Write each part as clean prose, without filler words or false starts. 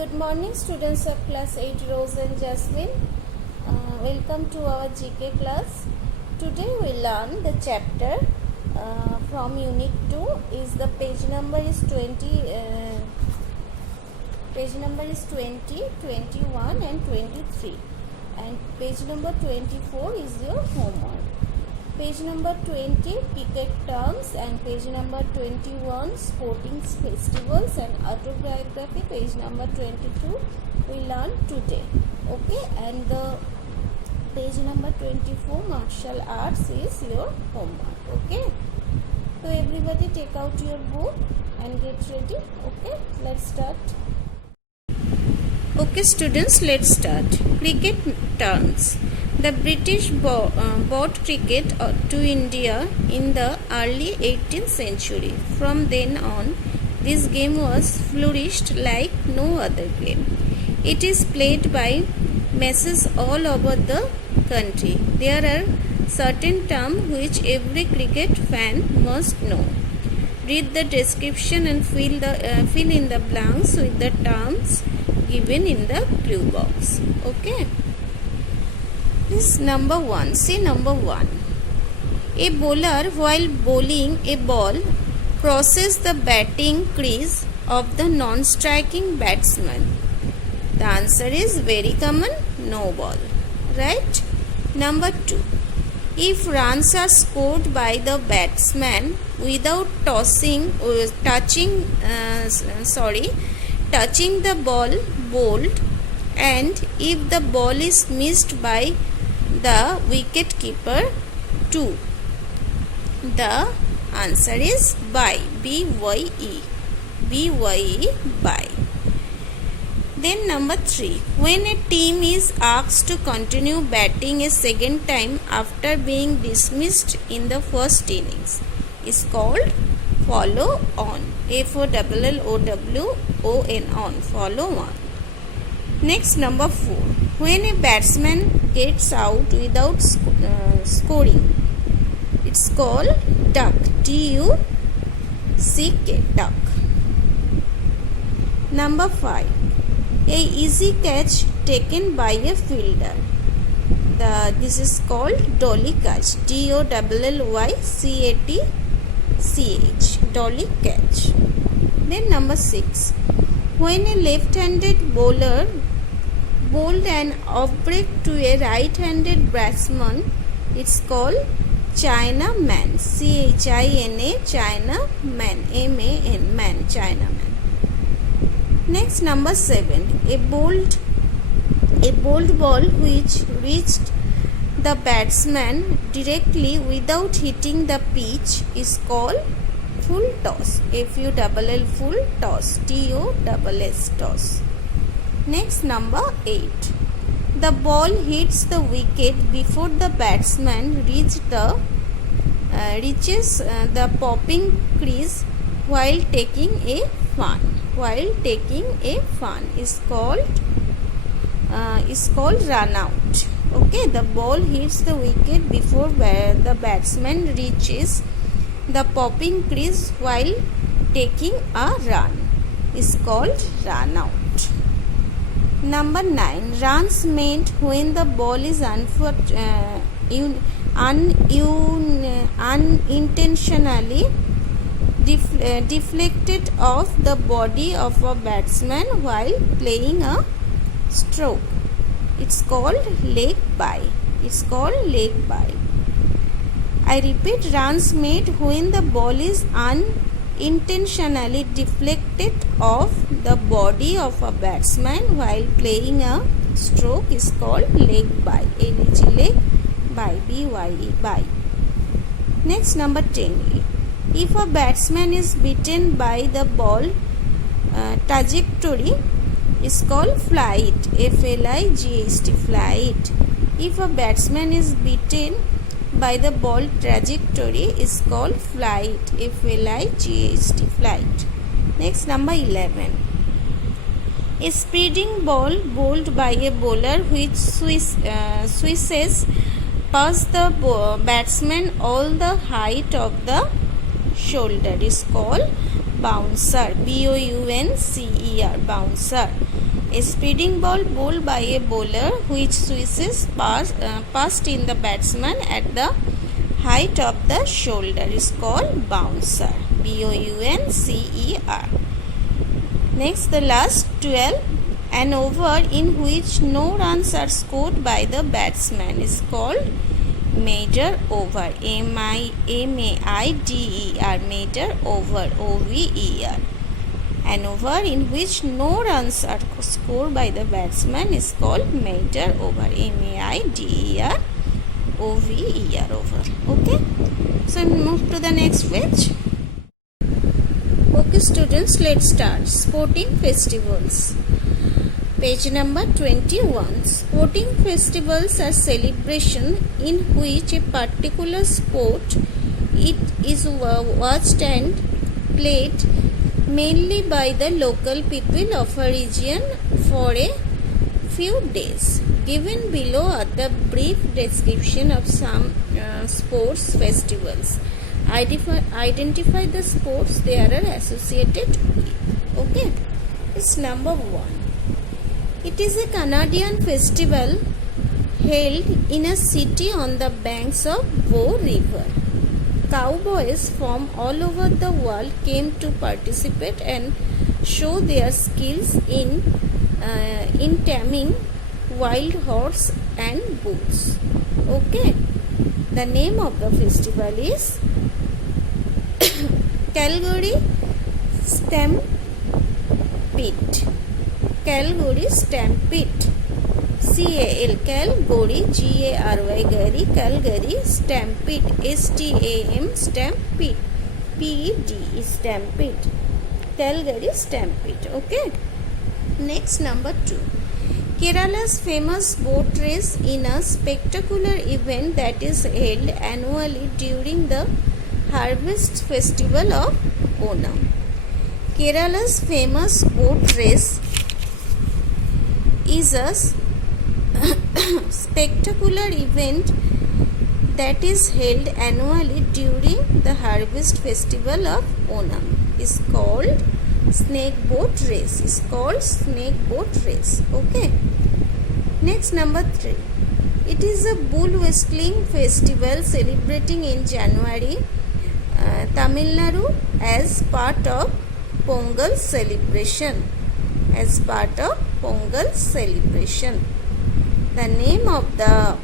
Good morning, students of class 8 Rose and Jasmine. Welcome to our GK class. Today we learn the chapter from unit 2 is the page number is 20 21 and 23, and page number 24 is your homework. Page number 20 cricket terms and page number 21 sporting festivals and autobiography. Page number 22 we learn today. Okay, and the page number 24 martial arts is your homework. Okay, so everybody take out your book and get ready. Okay, let's start. Okay students, let's start. Cricket terms. The British brought cricket to India in the early 18th century. From then on, this game was flourished like no other game. It is played by masses all over the country. There are certain terms which every cricket fan must know. Read the description and fill in the blanks with the terms given in the clue box. Okay. This number 1. See number 1. A bowler while bowling a ball crosses the batting crease of the non-striking batsman. The answer is very common, no ball. Right? Number 2. If runs are scored by the batsman without touching the ball bowled, and if the ball is missed by the wicket keeper, 2. The answer is by, B-Y-E, by. Then number 3. When a team is asked to continue batting a second time after being dismissed in the first innings, is called follow on. F-O-L-L-O-W-O-N, on, follow on. Next, number 4. When a batsman gets out without scoring, it's called duck. D-U-C-K, duck. Number 5. A easy catch taken by a fielder. This is called dolly catch. D-O-L-L-Y-C-A-T-C-H, dolly catch. Then number 6. When a left-handed bowler bowled an off-break to a right-handed batsman, it's called Chinaman. C-H-I-N-A, Chinaman, M-A-N, man, Chinaman. Next, number 7. A bowled ball which reached the batsman directly without hitting the pitch is called full toss. F-U-L-L, full toss. T-O-S-S, toss. Next, number 8. The ball hits the wicket before the batsman reaches the popping crease while taking a fun. Is called run out. Okay, the ball hits the wicket before the batsman reaches the popping crease while taking a run, is called run out. Number 9. Runs made when the ball is unintentionally deflected off the body of a batsman while playing a stroke. It's called leg by. I repeat, runs made when the ball is unintentionally deflected off the body of a batsman while playing a stroke is called leg by. L-E-G, leg by, B-Y-E, by. Next, number 10. If a batsman is beaten by the ball trajectory, is called flight. F-L-I-G-H-T, flight. If a batsman is beaten by the ball trajectory, is called flight. F-L-I-G-H-T, flight. Next, number 11. A speeding ball bowled by a bowler which swishes past the batsman all the height of the shoulder is called bouncer, B-O-U-N-C-E-R, bouncer. A speeding ball bowled by a bowler which swishes past in the batsman at the height of the shoulder is called bouncer, B-O-U-N-C-E-R. Next, the last 12. An over in which no runs are scored by the batsman is called major over, M-A-I-D-E-R, major over, O-V-E-R. An over in which no runs are scored by the batsman is called major over, M-A-I-D-E-R, O-V-E-R, over. Okay, so move to the next page. Okay students, let's start. Sporting festivals. Page number 21. Sporting festivals are celebrations in which a particular sport is watched and played mainly by the local people of a region for a few days. Given below are the brief description of some sports festivals. Identify the sports they are associated with. Okay, it's number 1. It is a Canadian festival held in a city on the banks of Bow River. Cowboys from all over the world came to participate and show their skills in taming wild horse and bulls. Okay, the name of the festival is Calgary Stampede. Calgary Stampede, C-A-L, Calgary, G-A-R-Y, Gary, Calgary Stampede, S-T-A-M, Stampede, P-E-D, Stampede, Calgary Stampede. Okay, next number 2. Kerala's famous boat race in a spectacular event that is held annually during the harvest festival of Onam. Kerala's famous boat race is a spectacular event that is held annually during the harvest festival of Onam. Is called snake boat race. Okay, next number 3. It is a bull wrestling festival celebrating in January, Tamil Nadu, as part of Pongal celebration. The name of the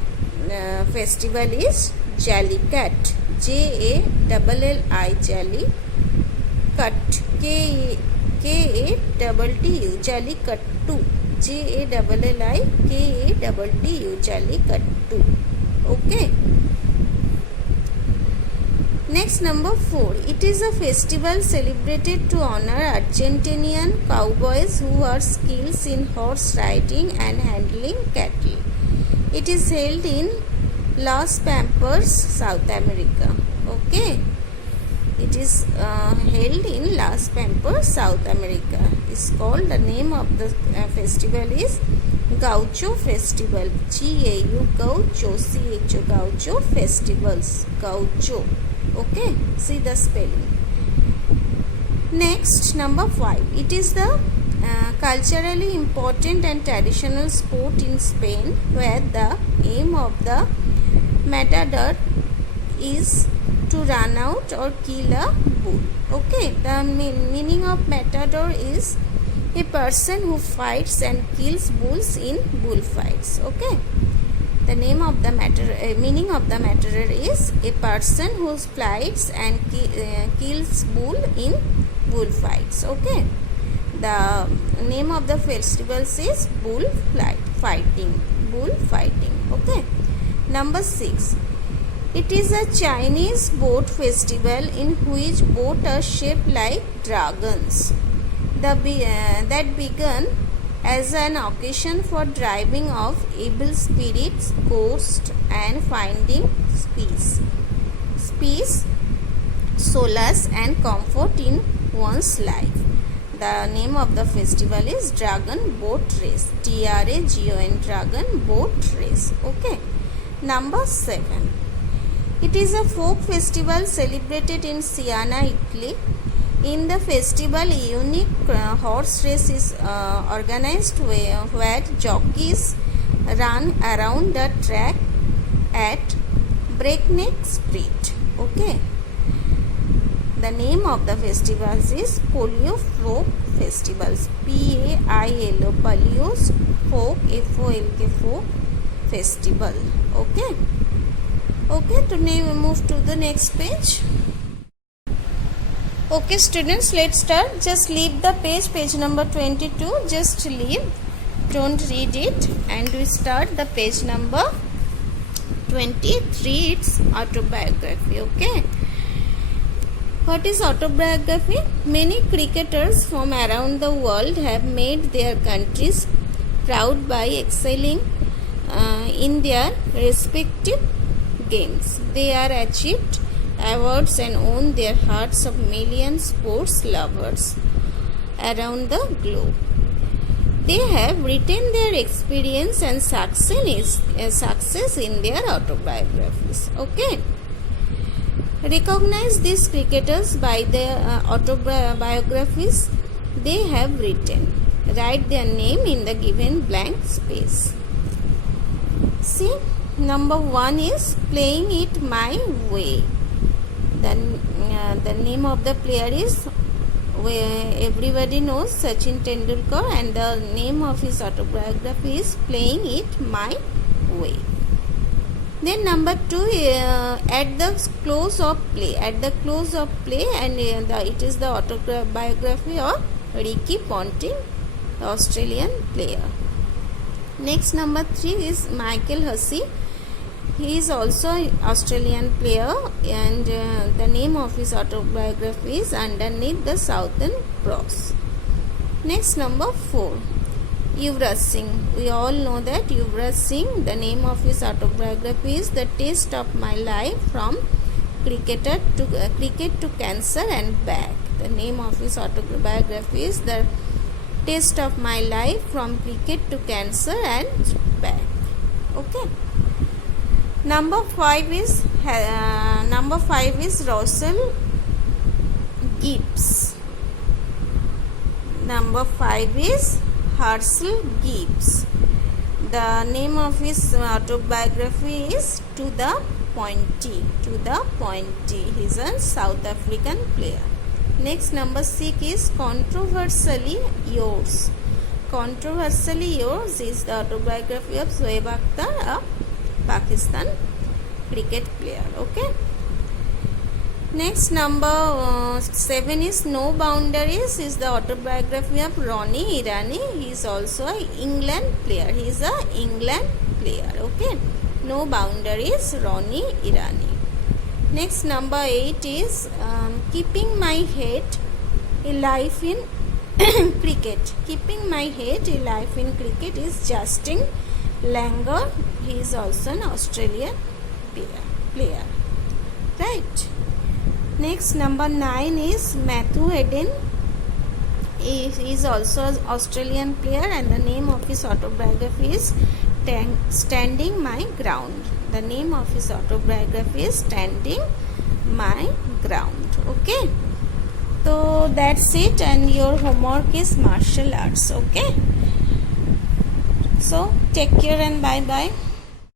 festival is Jallicut, J-A-L-L-I, Jallicut, K-A-T-T-U, Jallikattu, J-A-L-L-I-K-A-T-T-U, Jallikattu. Okay. Next, number 4. It is a festival celebrated to honor Argentinian cowboys who are skilled in horse riding and handling cattle. It is held in Las Pampas, South America. Okay, it is held in Las Pampas, South America. It's called, the name of the festival is Gaucho Festival, G-A-U, Gaucho, C-H-O, Gaucho Festivals, Gaucho. Okay, see the spelling. Next, number 5. It is the culturally important and traditional sport in Spain, where the aim of the matador is to run out or kill a bull. Okay, the meaning of matador is a person who fights and kills bulls in bullfights. Okay, the name of the meaning of the matador is a person who fights and kills bull in bullfights. Okay, the name of the festival is bullfighting. Okay, number 6. It is a Chinese boat festival in which boats are shaped like dragons. That began as an occasion for driving off evil spirits, ghosts, and finding peace, solace, and comfort in one's life. The name of the festival is Dragon Boat Race, Dragon, Dragon Boat Race. Okay, number 7. It is a folk festival celebrated in Siena, Italy. In the festival, unique horse race is organized where jockeys run around the track at breakneck speed. Okay. The name of the festivals is Polio Folk Festivals. PAILO, Polio's Folk, FOLK, Folk Festival. Okay. Okay, today we move to the next page. Okay students, let's start. Just leave the page number 22. Just leave, don't read it, and we start the page number 23. It's autobiography. Okay. What is autobiography? Many cricketers from around the world have made their countries proud by excelling in their respective games. They are achieved awards and won their hearts of millions sports lovers around the globe. They have written their experience and success in their autobiographies. Okay. Recognize these cricketers by their autobiographies they have written. Write their name in the given blank space. See, number 1 is Playing It My Way. The name of the player is, everybody knows, Sachin Tendulkar, and the name of his autobiography is Playing It My Way. Then number 2, At the Close of Play. At the Close of Play, and it is the autobiography of Ricky Ponting, the Australian player. Next, number 3 is Michael Hussey. He is also an Australian player, and the name of his autobiography is Underneath the Southern Cross. Next, number 4, Yuvraj Singh. We all know that Yuvraj Singh, the name of his autobiography is The Taste of My Life from Cricket to Cancer and Back. The name of his autobiography is The Taste of My Life from Cricket to Cancer and Back. Okay. Number 5 is Russell Gibbs. Number 5 is Herschel Gibbs. The name of his autobiography is To the Pointy. He is a South African player. Next, number 6 is Controversially Yours. Controversially Yours is the autobiography of Shoaib Akhtar, a Pakistan cricket player. Okay. Next, number 7 is No Boundaries, is the autobiography of Ronnie Irani. He is also an England player. Okay. No Boundaries, Ronnie Irani. Next, number 8 is Keeping My Head Alive in Cricket. Keeping My Head Alive in Cricket is Justin Langer. He is also an Australian player. Right. Next, number 9 is Matthew Eden. He is also an Australian player, and the name of his autobiography is Standing My Ground. The name of his autobiography is Standing My Ground. Okay. So that's it, and your homework is martial arts. Okay. So take care and bye bye.